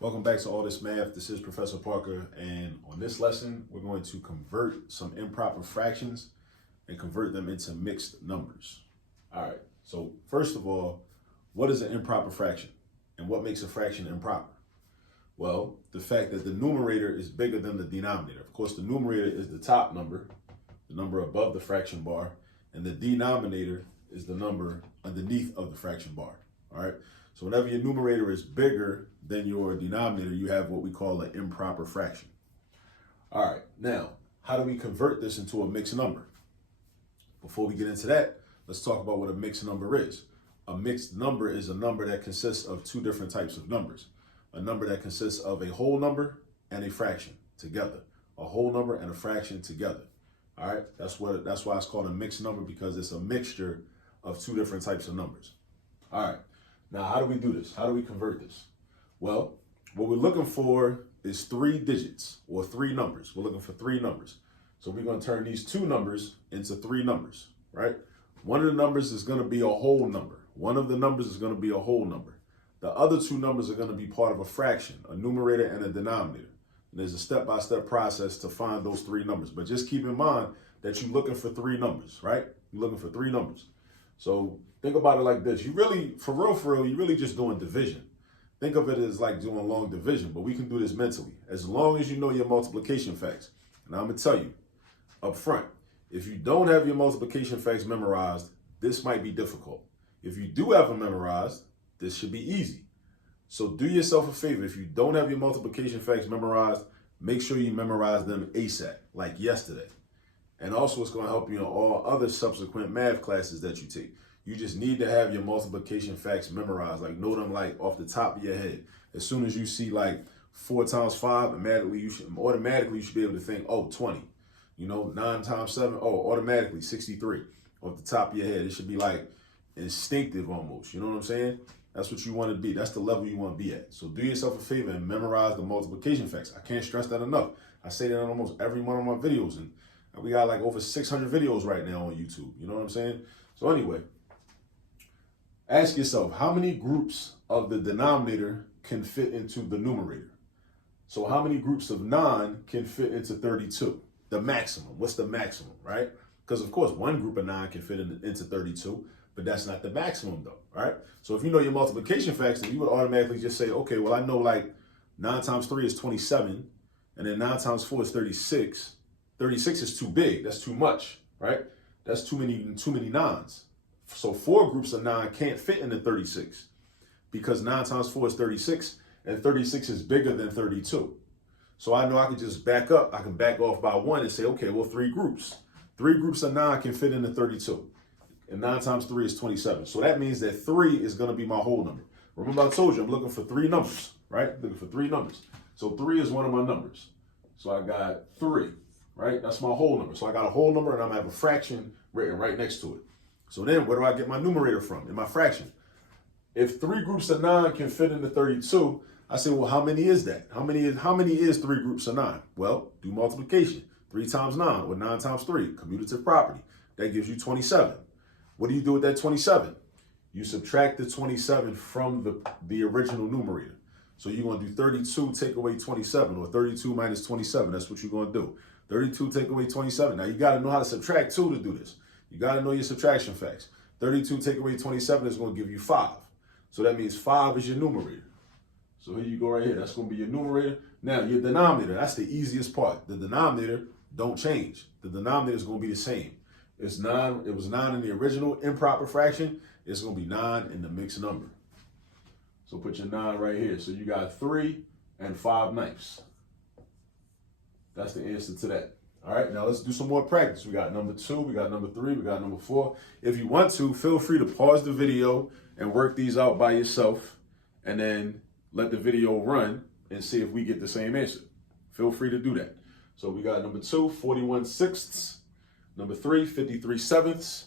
Welcome back to All This Math. This is Professor Parker, and on this lesson, we're going to convert some improper fractions and convert them into mixed numbers. All right, so first of all, what is an improper fraction? And what makes a fraction improper? Well, the fact that the numerator is bigger than the denominator. Of course, the numerator is the top number, the number above the fraction bar, and the denominator is the number underneath of the fraction bar. All right, so whenever your numerator is bigger than your denominator, you have what we call an improper fraction. All right, now, how do we convert this into a mixed number? Before we get into that, let's talk about what a mixed number is. A mixed number is a number that consists of two different types of numbers. A number that consists of a whole number and a fraction together. A whole number and a fraction together. All right, that's why it's called a mixed number, because it's a mixture of two different types of numbers. All right, now how do we do this? How do we convert this? Well, what we're looking for is 3 digits or 3 numbers. We're looking for 3 numbers. So we're going to turn these 2 numbers into 3 numbers, right? One of the numbers is going to be a whole number. One of the numbers is going to be a whole number. The other 2 numbers are going to be part of a fraction, a numerator and a denominator. And there's a step-by-step process to find those 3 numbers. But just keep in mind that you're looking for 3 numbers, right? You're looking for 3 numbers. So think about it like this. You really, for real, you're really just doing division. Think of it as like doing long division, but we can do this mentally. As long as you know your multiplication facts. And I'm going to tell you up front, if you don't have your multiplication facts memorized, this might be difficult. If you do have them memorized, this should be easy. So do yourself a favor. If you don't have your multiplication facts memorized, make sure you memorize them ASAP, like yesterday. And also it's going to help you in all other subsequent math classes that you take. You just need to have your multiplication facts memorized, like know them like off the top of your head. As soon as you see like 4 times 5, automatically you should be able to think, oh, 20. You know, 9 times 7, oh, automatically 63 off the top of your head. It should be like instinctive almost. You know what I'm saying? That's what you want to be. That's the level you want to be at. So do yourself a favor and memorize the multiplication facts. I can't stress that enough. I say that in almost every one of my videos, and we got like over 600 videos right now on YouTube. You know what I'm saying? So anyway, ask yourself, how many groups of the denominator can fit into the numerator? So how many groups of 9 can fit into 32? The maximum. What's the maximum, right? Because of course, one group of 9 can fit into 32, but that's not the maximum though, right? So if you know your multiplication facts, then you would automatically just say, okay, well, I know like 9 times 3 is 27, and then 9 times 4 is 36. 36 is too big. That's too much, right? That's too many 9s. So 4 groups of 9 can't fit into 36 because 9 times 4 is 36, and 36 is bigger than 32. So I know I can just back up. I can back off by 1 and say, okay, well, 3 groups. 3 groups of 9 can fit into 32. And 9 times 3 is 27. So that means that 3 is going to be my whole number. Remember, I told you I'm looking for 3 numbers, right? Looking for 3 numbers. So 3 is one of my numbers. So I got 3, right? That's my whole number. So I got a whole number, and I'm going to have a fraction written right next to it. So then where do I get my numerator from in my fraction? If 3 groups of 9 can fit into 32, I say, well, how many is that? How many is 3 groups of 9? Well, do multiplication. 3 times 9 or 9 times 3, commutative property. That gives you 27. What do you do with that 27? You subtract the 27 from the original numerator. So you're going to do 32 take away 27, or 32 minus 27. That's what you're going to do. 32 take away 27. Now you got to know how to subtract 2 to do this. You got to know your subtraction facts. 32 take away 27 is going to give you 5. So that means 5 is your numerator. So here you go right here. That's going to be your numerator. Now your denominator, that's the easiest part. The denominator don't change. The denominator is going to be the same. It's 9. It was 9 in the original improper fraction. It's going to be 9 in the mixed number. So put your 9 right here. So you got 3 and 5/9. That's the answer to that. All right, now let's do some more practice. We got number 2, we got number 3, we got number 4. If you want to, feel free to pause the video and work these out by yourself, and then let the video run and see if we get the same answer. Feel free to do that. So we got number 2, 41/6. Number 3, 53/7.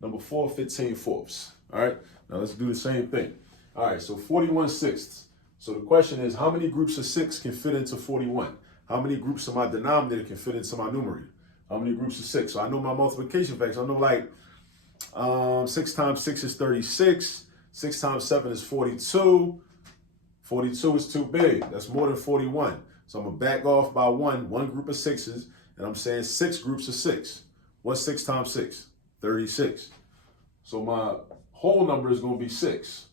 Number 4, 15/4. All right, now let's do the same thing. All right, so 41/6. So the question is, how many groups of 6 can fit into 41? How many groups of my denominator can fit into my numerator? How many groups of 6? So I know my multiplication facts. I know like 6 times 6 is 36. 6 times 7 is 42. 42 is too big. That's more than 41. So I'm going to back off by one group of sixes, and I'm saying 6 groups of 6. What's 6 times 6? 36. So my whole number is going to be 6.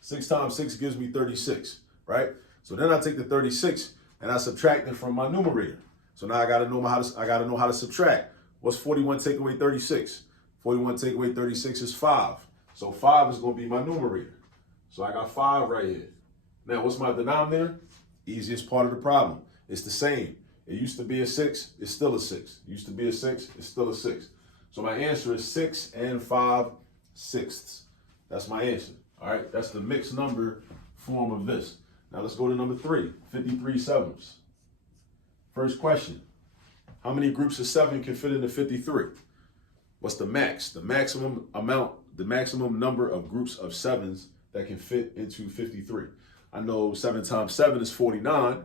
6 times 6 gives me 36, right? So then I take the 36 and I subtract it from my numerator. So now I got to know how to subtract. What's 41 take away 36? 41 take away 36 is 5. So 5 is going to be my numerator. So I got 5 right here. Now, what's my denominator? Easiest part of the problem. It's the same. It used to be a 6. It's still a 6. It used to be a 6. It's still a 6. So my answer is 6 and 5/6. That's my answer. All right. That's the mixed number form of this. Now let's go to number 3, 53/7. First question. How many groups of 7 can fit into 53? What's the max? The maximum number of groups of 7s that can fit into 53. I know 7 times 7 is 49.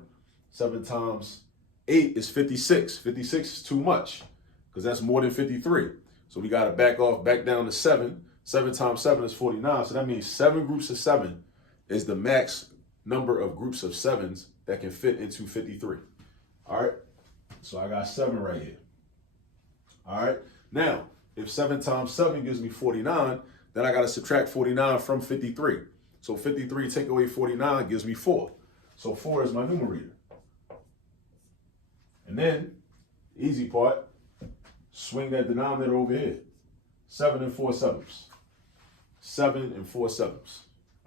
7 times 8 is 56. 56 is too much because that's more than 53. So we got to back down to 7. 7 times 7 is 49. So that means 7 groups of 7 is the max number of groups of 7s that can fit into 53. All right. So I got 7 right here. All right. Now, if 7 times 7 gives me 49, then I got to subtract 49 from 53. So 53 take away 49 gives me 4. So 4 is my numerator. And then, easy part, swing that denominator over here. 7 and 4/7. 7 and 4/7.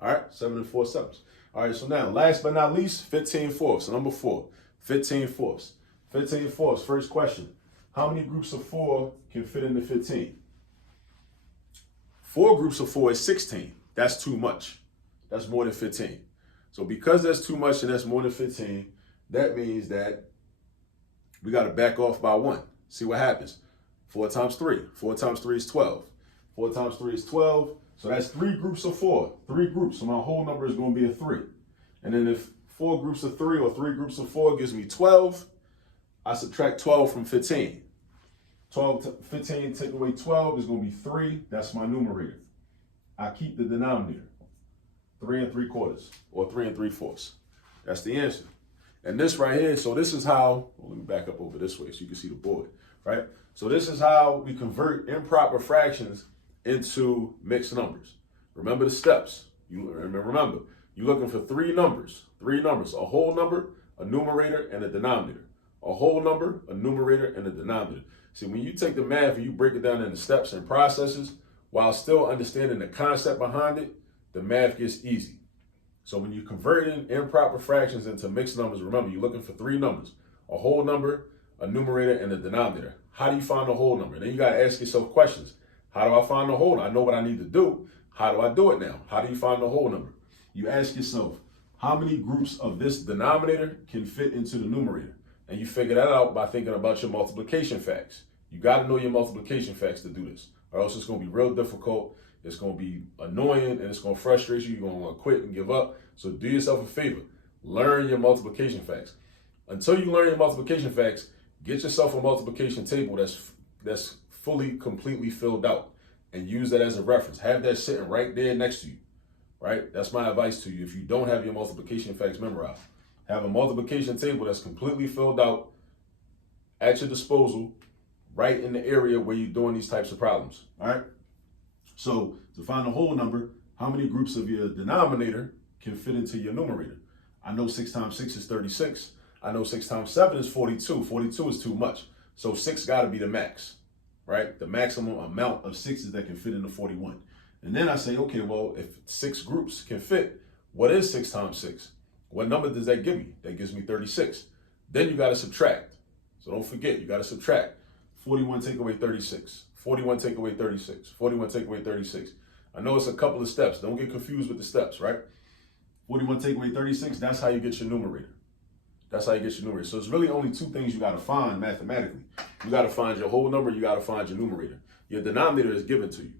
All right, 7 and 4/7. All right, so now, last but not least, 15/4. Number 4, 15/4. 15/4, first question. How many groups of 4 can fit into 15? 4 groups of 4 is 16. That's too much. That's more than 15. So because that's too much and that's more than 15, that means that we got to back off by 1. See what happens. 4 times 3. 4 times 3 is 12. 4 times 3 is 12. So that's 3 groups of 4. 3 groups. So my whole number is going to be a 3. And then if 4 groups of 3 or 3 groups of 4 gives me 12, I subtract 12 from 15. 15 take away 12 is going to be 3. That's my numerator. I keep the denominator. 3 3/4 or 3 3/4. That's the answer. And this right here, so this is how, well, let me back up over this way so you can see the board, right? So this is how we convert improper fractions into mixed numbers. Remember the steps. Remember, you're looking for 3 numbers, a whole number, a numerator, and a denominator. A whole number, a numerator, and a denominator. See, when you take the math and you break it down into steps and processes, while still understanding the concept behind it, the math gets easy. So when you're converting improper fractions into mixed numbers, remember, you're looking for 3 numbers, a whole number, a numerator, and a denominator. How do you find the whole number? Then you got to ask yourself questions. How do I find the whole number? I know what I need to do. How do I do it now? How do you find the whole number? You ask yourself, how many groups of this denominator can fit into the numerator? And you figure that out by thinking about your multiplication facts. You got to know your multiplication facts to do this, or else it's going to be real difficult. It's going to be annoying and it's going to frustrate you. You're going to want to quit and give up. So do yourself a favor. Learn your multiplication facts. Until you learn your multiplication facts, get yourself a multiplication table that's fully, completely filled out and use that as a reference. Have that sitting right there next to you, right? That's my advice to you. If you don't have your multiplication facts memorized, have a multiplication table that's completely filled out at your disposal, right in the area where you're doing these types of problems, all right? So to find the whole number, how many groups of your denominator can fit into your numerator? I know 6 times 6 is 36. I know 6 times 7 is 42. 42 is too much. So 6 got to be the max, right? The maximum amount of 6s that can fit into 41. And then I say, okay, well, if 6 groups can fit, what is 6 times 6? What number does that give me? That gives me 36. Then you got to subtract. So don't forget, you got to subtract. 41 take away 36. 41 take away 36. 41 take away 36. I know it's a couple of steps. Don't get confused with the steps, right? 41 take away 36, that's how you get your numerator. That's how you get your numerator. So it's really only 2 things you got to find mathematically. You got to find your whole number. You got to find your numerator. Your denominator is given to you,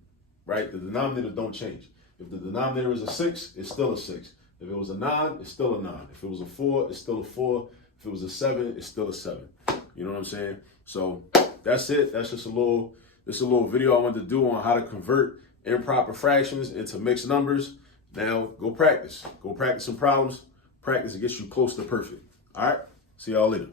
right? The denominator don't change. If the denominator is a 6, it's still a 6. If it was a 9, it's still a 9. If it was a 4, it's still a 4. If it was a 7, it's still a 7. You know what I'm saying? So that's it. That's just a little video I wanted to do on how to convert improper fractions into mixed numbers. Now go practice. Go practice some problems. Practice, it gets you close to perfect. All right? See y'all later.